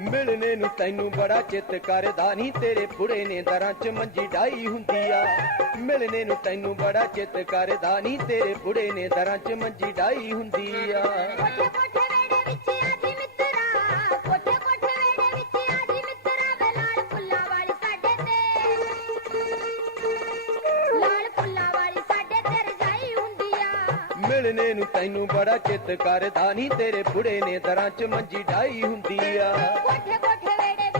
ਮਿਲਣੇ ਨੂੰ ਤੈਨੂੰ ਬੜਾ ਚਿੱਤ ਕਰਦਾ ਨਹੀਂ ਤੇਰੇ ਬੁੜੇ ਨੇ ਦਰਾਂ 'ਚ ਮੰਜੀ ਡਾਈ ਹੁੰਦੀ ਆ। ਮਿਲਣੇ ਨੂੰ ਤੈਨੂੰ ਬੜਾ ਚਿੱਤ ਕਰਦਾ ਨਹੀਂ ਤੇਰੇ ਬੁੜੇ ਨੇ ਦਰਾਂ 'ਚ ਮੰਜੀ ਡਾਈ ਹੁੰਦੀ ਆ। ਮਿਲਣੇ ਨੂੰ ਤੈਨੂੰ ਬੜਾ ਚਿੱਤ ਕਰਦਾ ਨਹੀਂ ਤੇਰੇ ਬੁੜੇ ਨੇ ਦਰਾਂ 'ਚ ਮੰਜੀ ਡਾਈ ਹੁੰਦੀ ਆ। ਕੋਠੇ ਕੋਠੇ ਵੇੜੇ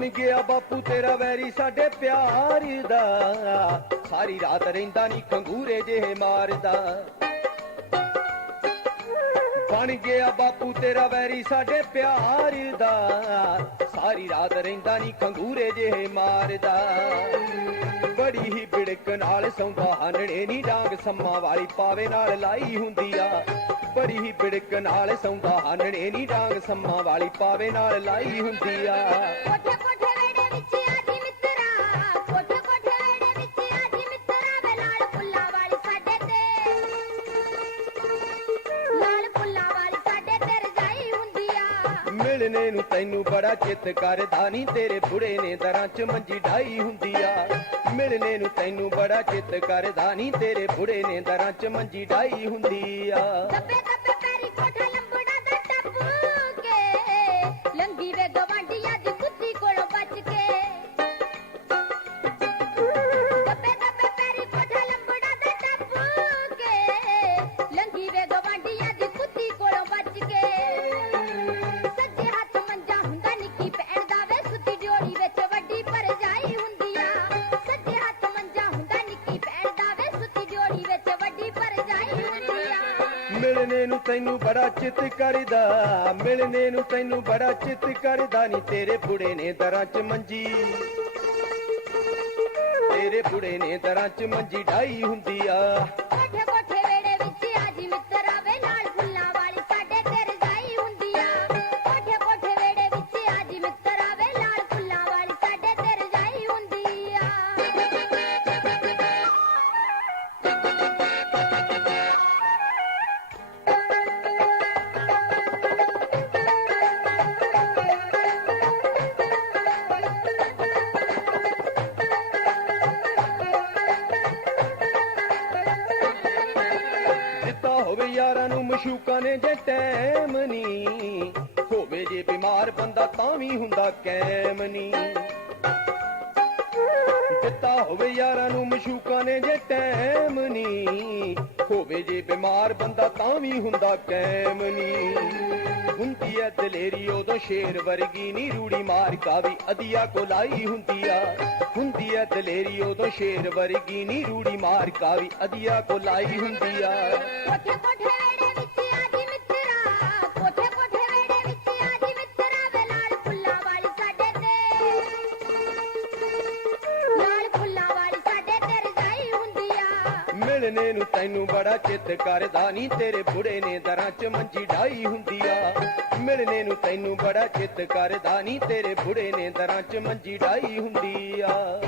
ਬਣ ਗਿਆ ਬਾਪੂ, ਤੇਰਾ ਵੈਰੀ ਸਾਡੇ ਪਿਆਰ ਦਾ। ਸਾਰੀ ਰਾਤ ਰਹਿੰਦਾ ਨਹੀਂ ਖੰਗੂਰੇ ਜਿਹੇ ਮਾਰਦਾ। ਬਣ ਗਿਆ ਬਾਪੂ, ਤੇਰਾ ਵੈਰੀ ਸਾਡੇ ਪਿਆਰ ਦਾ। ਸਾਰੀ ਰਾਤ ਰਹਿੰਦਾ ਨਹੀਂ ਖੰਗੂਰੇ ਜਿਹੇ ਮਾਰਦਾ। ਨਾਲ ਸੌਂਦਾ ਹਾਨਣੇ ਨੀ ਡਾਂਗ ਸੰਮਾ ਵਾਲੀ ਪਾਵੇ ਨਾਲ ਲਾਈ ਹੁੰਦੀ ਆ। ਬੜੀ ਹੀ ਬਿੜਕ ਨਾਲ ਸੌਂਦਾ ਹਾਨਣੇ ਨੀ ਡਾਂਗ ਸੰਮਾ ਵਾਲੀ ਪਾਵੇ ਨਾਲ ਲਾਈ ਹੁੰਦੀ ਆ। ਕੋਠੇ ਕੋਠੇ ਵੇੜੇ ਵਿੱਚ ਆ ਮਿਲਣੇ ਨੂੰ ਤੈਨੂੰ ਬੜਾ ਚਿੱਤ ਕਰਦਾ ਨਹੀਂ ਤੇਰੇ ਬੁੜੇ ਨੇ ਦਰਾਂ 'ਚ ਮੰਜੀ ਡਾਈ ਹੁੰਦੀ ਆ। ਮਿਲਣੇ ਨੂੰ ਤੈਨੂੰ ਬੜਾ ਚਿੱਤ ਕਰਦਾ ਨਹੀਂ ਤੇਰੇ ਬੁੜੇ ਨੇ ਦਰਾਂ 'ਚ ਮੰਜੀ ਡਾਈ ਹੁੰਦੀ ਆ। ਆ ਮਿਲਣੇ ਨੂੰ ਤੈਨੂੰ ਬੜਾ ਚਿੱਤ ਕਰਦਾ ਮਿਲਣੇ ਨੂੰ ਤੈਨੂੰ ਬੜਾ ਚਿੱਤ ਕਰਦਾ ਨਹੀਂ ਤੇਰੇ ਬੁੜੇ ਨੇ ਦਰਾਂ 'ਚ ਮੰਜੀ। ਤੇਰੇ ਬੁੜੇ ਨੇ ਦਰਾਂ 'ਚ ਮੰਜੀ ਡਾਈ ਹੁੰਦੀ ਆ। ਕੋਠੇ ਕੋਠੇ ਮਸ਼ੂਕਾਂ ਨੇ ਜੇ ਟੈਮ ਨਹੀਂ ਹੋਵੇ ਜੇ ਬਿਮਾਰ ਬੰਦਾ ਤਾਂ ਵੀ ਹੁੰਦਾ ਕੈਮ ਨਹੀਂ ਦਿੱਤਾ ਹੋਵੇ ਯਾਰਾਂ ਨੂੰ ਮਸ਼ੂਕਾਂ ਨੇ ਜੇ ਟੈਮ ਨਹੀਂ ਹੋਵੇ ਜੇ ਬਿਮਾਰ ਬੰਦਾ ਤਾਂ ਵੀ ਹੁੰਦਾ ਕੈਮ ਨਹੀਂ ਹੁੰਦੀ ਐ ਦਲੇਰੀ ਉਦੋਂ ਸ਼ੇਰ ਵਰਗੀ ਨੀ, ਰੂੜੀ ਮਾਰ ਕਾ ਵੀ ਅਧਿਆ ਕੋਲਾਈ ਹੁੰਦੀ ਆ। ਹੁੰਦੀ ਐ ਦਲੇਰੀ ਉਦੋਂ ਸ਼ੇਰ ਵਰਗੀ ਨੀ, ਰੂੜੀ ਮਾਰ ਕਾ ਵੀ ਅਧਿਆ ਕੋਲਾਈ ਹੁੰਦੀ ਆ। ਆ ਮਿਲਣੇ ਨੂੰ ਤੈਨੂੰ ਬੜਾ ਚਿੱਤ ਕਰਦਾ ਨਹੀਂ ਤੇਰੇ ਬੁੜੇ ਨੇ ਦਰਾਂ 'ਚ ਮੰਜੀ ਡਾਈ ਹੁੰਦੀ ਆ। ਮਿਲਣੇ ਨੂੰ ਤੈਨੂੰ ਬੜਾ ਚਿੱਤ ਕਰਦਾ ਨਹੀਂ ਤੇਰੇ ਬੁੜੇ ਨੇ ਦਰਾਂ 'ਚ ਮੰਜੀ ਡਾਈ ਹੁੰਦੀ ਆ।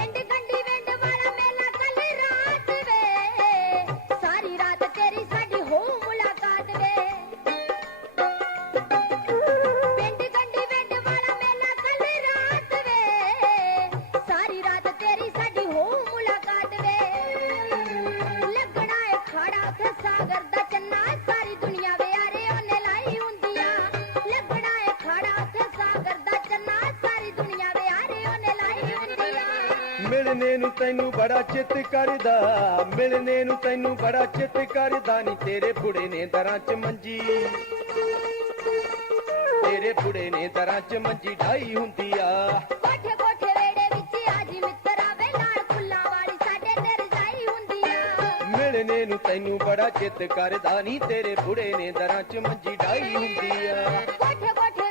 ਆ ਮਿਲਣੇ ਨੂੰ ਤੈਨੂੰ ਬੜਾ ਚਿੱਤ ਕਰਦਾ ਮਿਲਣੇ ਨੂੰ ਤੈਨੂੰ ਬੜਾ ਚਿੱਤ ਕਰਦਾ ਨਹੀਂ ਤੇਰੇ ਬੁੜੇ ਨੇ ਦਰਾਂ 'ਚ ਮੰਜੀ। ਤੇਰੇ ਬੁੜੇ ਨੇ ਦਰਾਂ 'ਚ ਮੰਜੀ ਢਾਈ ਹੁੰਦੀ ਆ। ਕੋਠੇ ਕੋਠੇ ਵੇੜੇ ਵਿੱਚ ਆਜੀ ਮਿੱਤਰਾ ਵੇ ਲਾਲ ਫੁੱਲਾਂ ਵਾਲੀ ਸਾਡੇ ਤੇ ਰਜਾਈ ਹੁੰਦੀ ਆ। ਮਿਲਣੇ ਨੂੰ ਤੈਨੂੰ ਬੜਾ ਚਿੱਤ ਕਰਦਾ ਨਹੀਂ ਤੇਰੇ ਬੁੜੇ ਨੇ ਦਰਾਂ 'ਚ ਮੰਜੀ ਢਾਈ ਹੁੰਦੀ ਆ। ਕੋਠੇ ਕੋਠੇ